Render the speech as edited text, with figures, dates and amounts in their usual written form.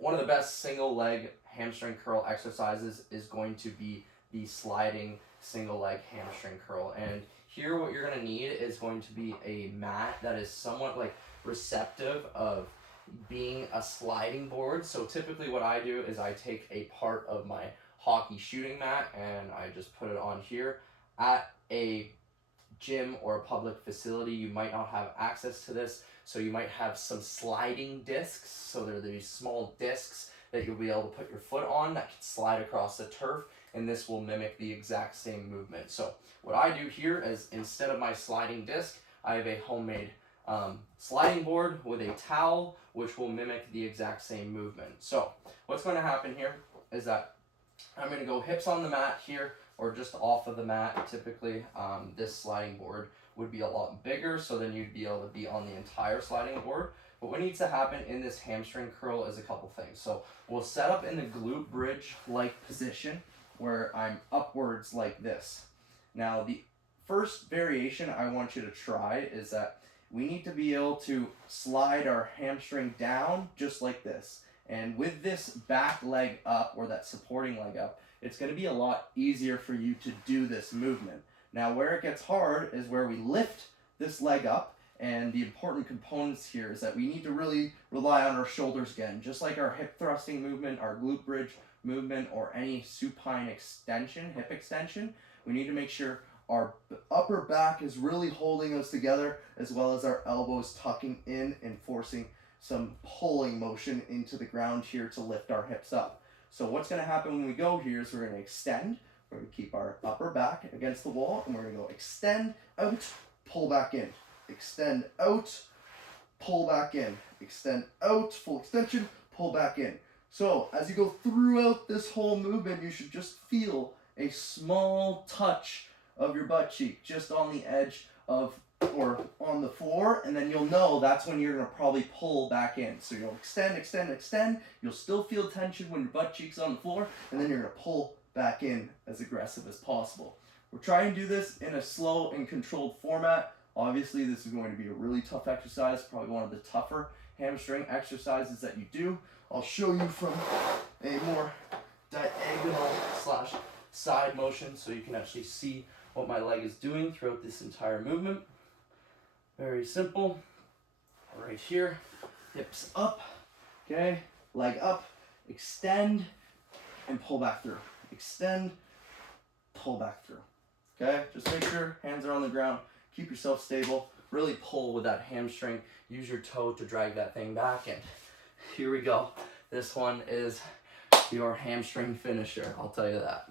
one of the best single leg hamstring curl exercises is going to be the sliding single leg hamstring curl. And here what you're going to need is going to be a mat that is somewhat like receptive of being a sliding board. So typically what I do is I take a part of my hockey shooting mat and I just put it on here. At a gym or a public facility, you might not have access to this, so you might have some sliding discs. So there are these small discs that you'll be able to put your foot on that can slide across the turf, and this will mimic the exact same movement. So what I do here is, instead of my sliding disc, I have a homemade sliding board with a towel, which will mimic the exact same movement. So what's going to happen here is that I'm going to go hips on the mat here, or just off of the mat. Typically, this sliding board would be a lot bigger, so then you'd be able to be on the entire sliding board. But what needs to happen in this hamstring curl is a couple things. So we'll set up in the glute bridge-like position where I'm upwards like this. Now, the first variation I want you to try is that we need to be able to slide our hamstring down just like this. And with this back leg up, or that supporting leg up, it's going to be a lot easier for you to do this movement. Now, where it gets hard is where we lift this leg up, and the important components here is that we need to really rely on our shoulders again. Just like our hip thrusting movement, our glute bridge movement, or any supine extension, hip extension, we need to make sure our upper back is really holding us together, as well as our elbows tucking in and forcing some pulling motion into the ground here to lift our hips up. So what's going to happen when we go here is we're going to extend. We're going to keep our upper back against the wall, and we're going to go extend, out, pull back in. Extend out, pull back in. Extend out, full extension, pull back in. So as you go throughout this whole movement, you should just feel a small touch of your butt cheek just on the edge of, or on the floor, and then you'll know that's when you're going to probably pull back in. So you'll extend, extend, extend. You'll still feel tension when your butt cheek's on the floor, and then you're going to pull back in as aggressive as possible. We're trying to do this in a slow and controlled format. Obviously, this is going to be a really tough exercise, probably one of the tougher hamstring exercises that you do. I'll show you from a more diagonal slash side motion so you can actually see what my leg is doing throughout this entire movement. Very simple. Right here, hips up, okay, leg up, extend, and pull back through. Extend, pull back through. Okay, just make sure hands are on the ground. Keep yourself stable. Really pull with that hamstring. Use your toe to drag that thing back. And here we go. This one is your hamstring finisher, I'll tell you that.